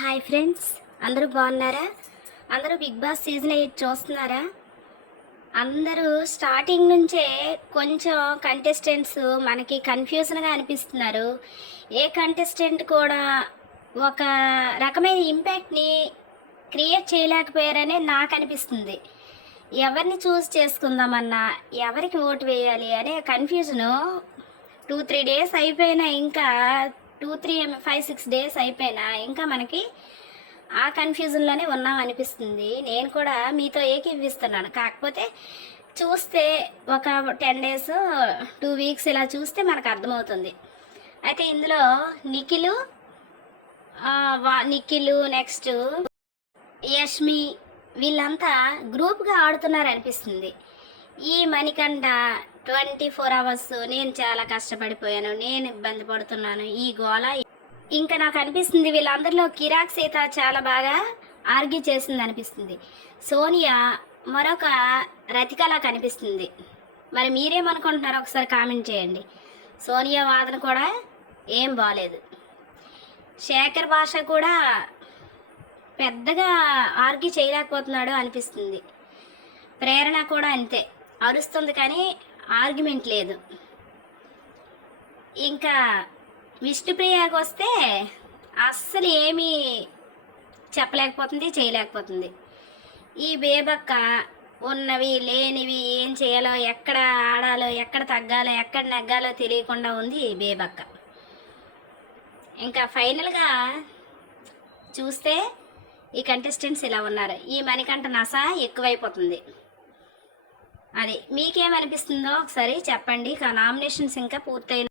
Hi friends, అందరూ బాగున్నారా? అందరూ బిగ్ బాస్ సీజన్ 8 చూస్తున్నారా? అందరూ స్టార్టింగ్ నుంచే కొంచెం కంటెస్టెంట్స్ మనకి కన్ఫ్యూజన్గా అనిపిస్తున్నారు. ఏ కంటెస్టెంట్ కూడా ఒక రకమైన ఇంపాక్ట్ని క్రియేట్ చేయలేకపోయారనే నాకు అనిపిస్తుంది. ఎవరిని చూస్ చేసుకుందామన్నా, ఎవరికి ఓటు వేయాలి అనే కన్ఫ్యూజను 2-3 డేస్ అయిపోయినా, ఇంకా 5-6 డేస్ అయిపోయినా ఇంకా మనకి ఆ కన్ఫ్యూజన్లోనే ఉన్నాం అనిపిస్తుంది. నేను కూడా మీతో ఏకీభవిస్తున్నాను. కాకపోతే చూస్తే ఒక 10 డేస్ 2 వీక్స్ ఇలా చూస్తే మనకు అర్థమవుతుంది. అయితే ఇందులో నిఖిలు నెక్స్ట్ యష్మి వీళ్ళంతా గ్రూప్గా ఆడుతున్నారు అనిపిస్తుంది. ఈ మణికంఠ 24 అవర్స్ నేను చాలా కష్టపడిపోయాను, నేను ఇబ్బంది పడుతున్నాను, ఈ గోల. ఇంకా నాకు అనిపిస్తుంది వీళ్ళందరిలో కిరాక్ సీత చాలా బాగా ఆర్గ్యూ చేసింది అనిపిస్తుంది. సోనియా మరొక రతికలా కనిపిస్తుంది. మరి మీరేమనుకుంటున్నారో ఒకసారి కామెంట్ చేయండి. సోనియా వాదన కూడా ఏం బాలేదు. శేఖర్ భాష కూడా పెద్దగా ఆర్గ్యూ చేయలేకపోతున్నాడు అనిపిస్తుంది. ప్రేరణ కూడా అంతే, అరుస్తుంది కానీ ఆర్గ్యుమెంట్ లేదు. ఇంకా విష్ణుప్రియకి వస్తే అస్సలు ఏమీ చెప్పలేకపోతుంది, చేయలేకపోతుంది. ఈ బేబక్క ఉన్నవి లేనివి ఏం చేయాలో, ఎక్కడ ఆడాలో, ఎక్కడ తగ్గాలో, ఎక్కడ నెగ్గాలో తెలియకుండా ఉంది ఈ బేబక్క. ఇంకా ఫైనల్గా చూస్తే ఈ కంటెస్టెంట్స్ ఇలా ఉన్నారు. ఈ మణికంఠ నస ఎక్కువైపోతుంది. అది మీకేమనిపిస్తుందో ఒకసారి చెప్పండి. నామినేషన్స్ ఇంకా పూర్తయిన